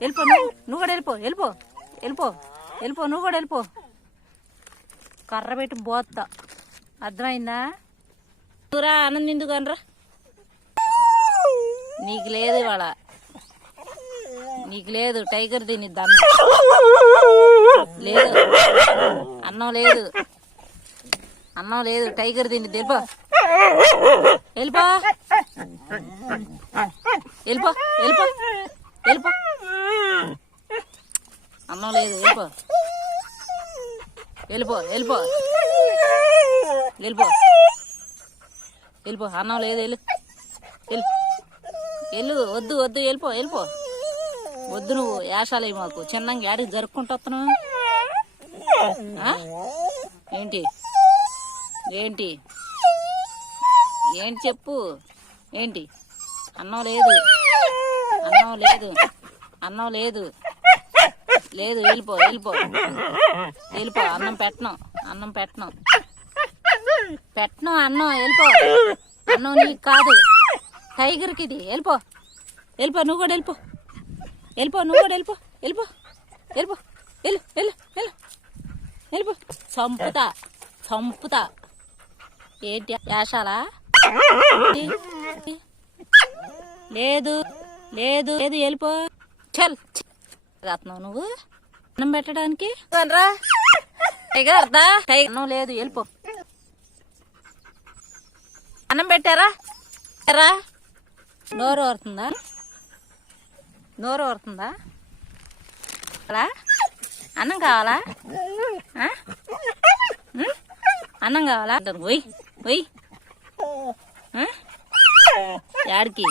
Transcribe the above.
వెళ్ళిపో నువ్వు కూడా వెళ్ళిపో వెళ్ళిపో వెళ్ళిపో వెళ్ళిపో నువ్వు కూడా వెళ్ళిపో. కర్ర పెట్టి పోతా, అర్థమైందా? నువ్వురా అన్నం తిందుకు అనరా. నీకు లేదు ఇవాళ, నీకు లేదు. టైగర్ తినిద్ది అన్నం లేదు, అన్నం లేదు, అన్నం లేదు. టైగర్ తినిద్ది. వెళ్ళిపో వెళ్ళిపో వెళ్ళిపో వెళ్ళిపో వెళ్ళిపో. అన్నం లేదు. వెళ్ళిపో వెళ్ళిపో వెళ్ళిపో వెళ్ళిపో వెళ్ళిపో. అన్నం లేదు. వెళ్ళు వెళ్ళు వెళ్ళు. వద్దు వద్దు వెళ్ళిపో వెళ్ళిపో. వద్దు నువ్వు యాషాలు మాకు. చిన్నంగా యాడికి జరుపుకుంటూ వస్తున్నావు ఏంటి ఏంటి ఏంటి చెప్పు ఏంటి? అన్నం లేదు, అన్నం లేదు, అన్నం లేదు లేదు. వెళ్ళిపో వెళ్ళిపో వెళ్ళిపో. అన్నం పెట్టను, అన్నం పెట్టను పెట్టను అన్నం. వెళ్ళిపో. అన్నం నీకు కాదు, టైగర్కి ఇది. వెళ్ళిపో వెళ్ళిపో. నువ్వు కూడా వెళ్ళిపో వెళ్ళిపో. నువ్వు కూడా వెళ్ళిపో వెళ్ళిపో వెళ్ళిపో. వెళ్ళు వెళ్ళు వెళ్ళు వెళ్ళిపో. చంపుతా చంపుతా. ఏంటి యాషాలా? లేదు లేదు లేదు. వెళ్ళిపో. చల్ రాత్నావు నువ్వు అన్నం పెట్టడానికి. రా టైగర్ అర్థా. టైగర్ అన్నం లేదు. వెళ్ళిపో. అన్నం పెట్టారా రా. నోరు ఊరుతుందా? నోరు ఊరుతుందా? అన్నం కావాలా? అన్నం కావాలా? పోయి పోయి యాడికి